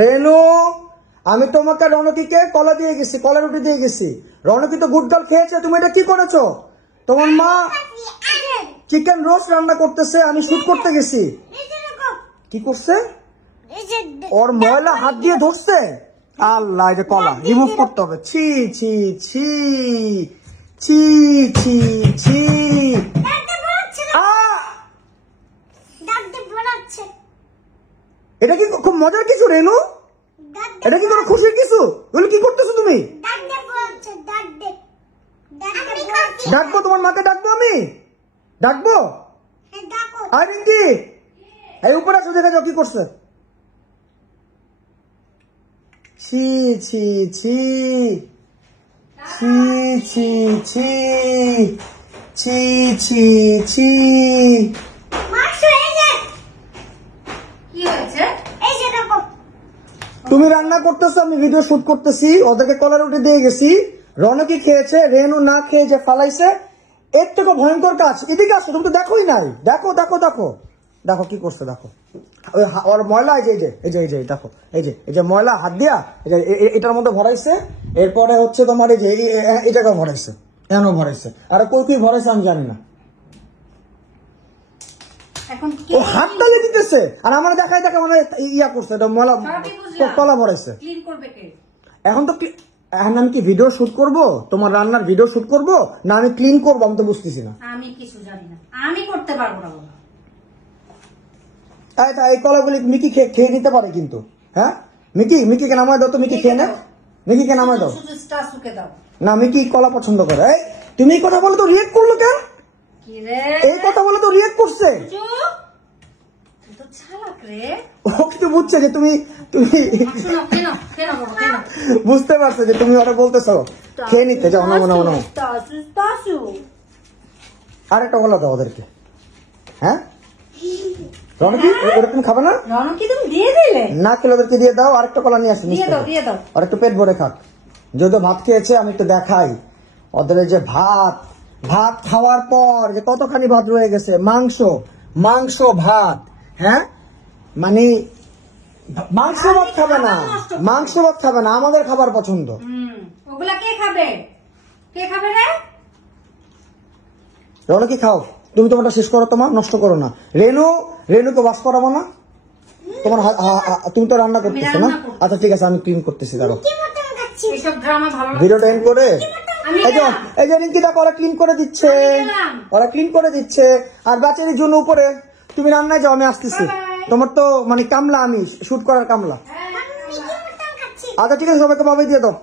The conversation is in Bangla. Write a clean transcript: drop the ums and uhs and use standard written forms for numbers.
রেনু আমি তোমাকে রনকিকে কলা দিয়ে গেছি, কলা রুটি দিয়ে গেছি। রনকি তো গুড গার্ল খেয়েছে, তুমি এটা কি করেছো? তোমার মা চিকেন রোস্ট রান্না করতেছে, আমি শুট করতে গেছি। কি করছে? ওর ময়লা হাত দিয়ে ধরছে। আল্লাহ, এটা কলা রিমুভ করতে হবে। ছি ছি ছি ছি ছি ছি। এটা কি খুব মজার কিছু রেনু? এটা কি কোনো খুশির কিছু? বলে কি করতেছো তুমি? ডাকবো তোমার মাকে, ডাকবো আমি, ডাকবো। আর রিঙ্কি এই উপরে আসো, দেখা যাও কি করছে। ছি ছি ছি ছি ছি ছি ছি ছি ছি। তুমি রান্না করতেছো, আমি ভিডিও শুট করতেছি, ওদেরকে কলা রুটি দিয়ে গেছি। রনকি খেয়েছে, রেনু না খেয়ে যে ফালাইছে। এর থেকে ভয়ঙ্কর কাজ। এদিকে আসো, তুমি তো দেখোই নাই। দেখো দেখো দেখো দেখো কি করছে, দেখো ওর ময়লা। এই যে এই যে এই যে দেখো, এই যে ময়লা হাত দিয়া এটার মধ্যে ভরাইছে। এরপরে হচ্ছে তোমার এই যে এই জায়গা ভরাইছে, এমন ভরাইছে। আর কই ভরাইছে আমি জানি না। ও হাত তালিয়ে দিতেছে আর আমার দেখাই দেখা মানে ইয়া করছে, এটা ময়লা কলা ভরাইছে। এখন তো এখন আমি কি ভিডিও শুট করব? তোমার রান্নার ভিডিও শুট করব না আমি ক্লিন করবো? আমি তো বুঝতেছি না। আমি কিছু জানি না, আমি করতে পারবো না বাবা। এই কলাগুলি মিকি খেয়ে নিতে পারে কিন্তু। হ্যাঁ মিকিকে নামায় দাও তো, মিকি খেয়ে না। মিকিকে নামায় দাও। না মিকি কলা পছন্দ করে। এই তুমি এই কথা বলে তো রিয়েক্ট করলো কেন? এই কথা বলে তো রিয়েক্ট করছে। ও কিন্তু বুঝছে যে তুমি বুঝতে পারছো যে তুমি ওটা বলতেছো খেয়ে নিতে। যাও না মনে মনে আরেকটা বলো দাও ওদেরকে। হ্যাঁ রনকি এরকম খাবে না? না খেলে ওদেরকে দিয়ে দাও। আরেকটা কলা নিয়ে আসো, আর একটু পেট ভরে খাক। যদি ভাত খেয়েছে আমি একটু দেখাই ওদের যে ভাত খাওয়ার পর যে কতখানি ভাত রয়ে গেছে। মাংস ভাত। হ্যাঁ মানে মাংস ভাত খাবে না, মাংস ভাত খাবে না, আমাদের খাবার পছন্দ। ওগুলা কে খাবে? কে খাবে রে? রনকি খাও, তুমি তোমারটা শেষ করো, তোমার নষ্ট করো না। রেনুকে ওয়াশ করাবো না তোমার? তুমি তো রান্না করতেছো না? আচ্ছা ঠিক আছে, আমি ক্লিন করতেছি। দাঁড়ো ভিডিওটা এন্ড করে। এই যে রিঙ্কি দেখো, ওরা ক্লিন করে দিচ্ছে, আর বাচ্চাদের জন্য উপরে। তুমি রান্নায় যাও, আমি আসতেছি। তোমার তো মানে কামলা, আমি শুট করার কামলা। আচ্ছা ঠিক আছে, সবাইকে ভাবে দিয়ে দাও।